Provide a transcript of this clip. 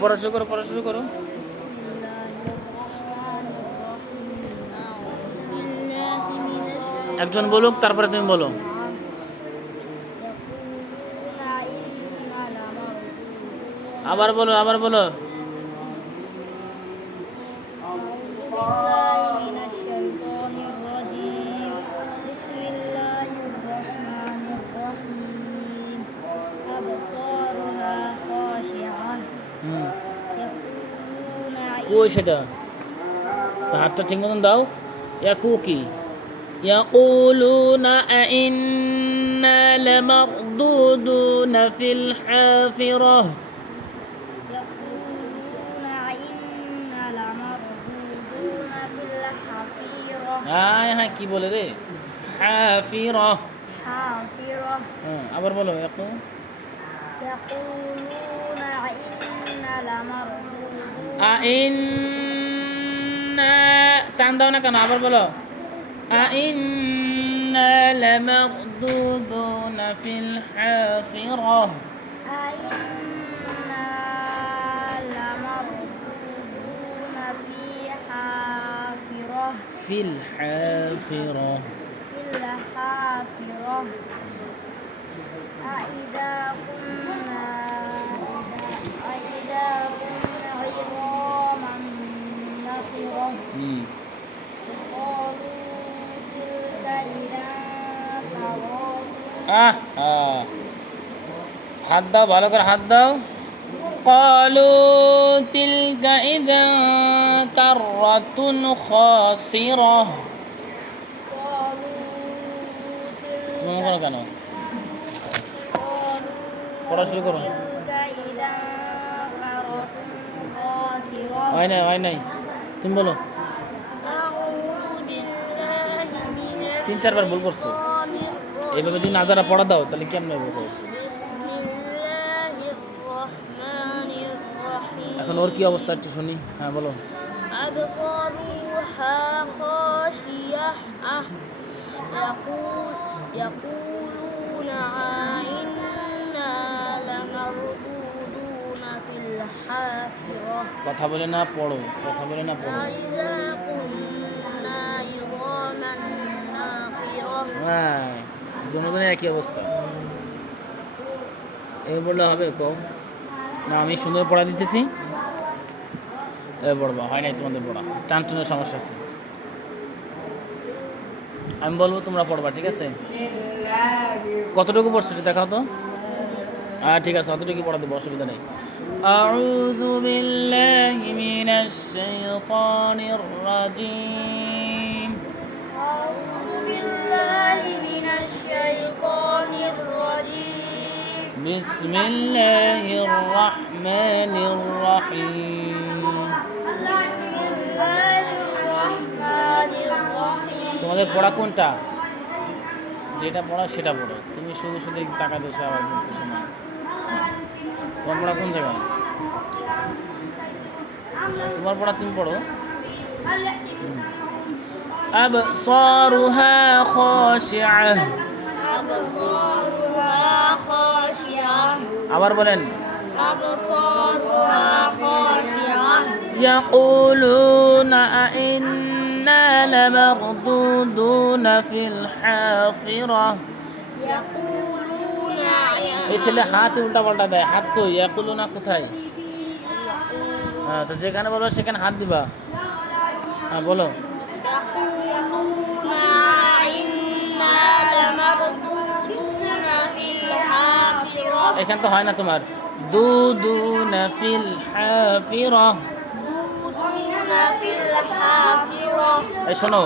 পড়া শুরু করো, পড়া শুরু করো। একজন বলুক, তারপরে তুমি বলো। আবার বলো, আবার বলো। কই সেটা? হাতটা ঠিক মতন দাও। ইয়াকু কি? ইয়াকুলুনা আইন্না লামারদুদুনা ফিল হাফিরাহ। হ্যাঁ হ্যাঁ, কি বলে রে? হাফিরাহ। আবার বলো। আইন্না, টান দাও না কেন? আবার বলো। আইন্না লামারদুদুনা ফিল হাফিরাহ। ফিল হাফিরাহ। أإذا كنا عظاما نخرة قالوا تلك إذا كرة হাত দাও, ভালো করে হাত দাও। قالوا تلك إذا كرة خاسرة। তুমি করো কেন? পড়া শুরু করো। হয় নাই, হয় নাই, তুমি বলো। 3-4 বার ভুল করছো। এইভাবে যদি না যারা পড়া দাও তাহলে কেমন হবে? এখন ওর কি অবস্থা একটু শুনি। হ্যাঁ বলো। يقولون إنا لمردودون في الحافرة কথা বলে না পড়ো, কথা বলে না পড়ো। أإذا كنا عظاما نخرة হ্যাঁ, দুজনের একই অবস্থা। এবার বললে হবে? কও না, আমি সুন্দর পড়া দিতেছি। এবার পড়বা। হয় নাই তোমাদের পড়া, টান টানের সমস্যা আছে। আমি বলবো, তোমরা পড়বা, ঠিক আছে? কতটুকু পড়ছো এটা দেখাও তো। ঠিক আছে, অতটুকু পড়া দেবো, অসুবিধা নেই। আউযু বিল্লাহি মিনাশ শাইতানির রাজিম। أعوذ بالله من الشيطان الرجيم বিসমিল্লাহির রাহমানির রাহিম। بسم الله الرحمن الرحيم তোমাদের পড়া কোনটা? যেটা পড়া সেটা পড়ো। তুমি শুধু শুধু টাকা দিয়েছো, আবার বলতেছো না। তোমার পড়া কোন জায়গায়? তোমার পড়া তুমি পড়ো। আবসারুহা খাশিআহ। أبصارها خاشعة আবার বলেন। أبصارها خاشعة ইয়াকুলুনা আইন্না লামারদুদুনা ফিল হাফিরাহ। يقولون এই ছেলে হাত উল্টা পাল্টা দেয়। হাত কই? ইয়াকুলুনা কোথায়? হ্যাঁ, তো যেখানে বলবো সেখানে হাত দিবা। হ্যাঁ বলো। يقولون إنا لمردودون في الحافرة এখানে তো হয় না তোমার। দুদুনা ফিল হাফিরাহ। دودون في الحافرة এই শোনো,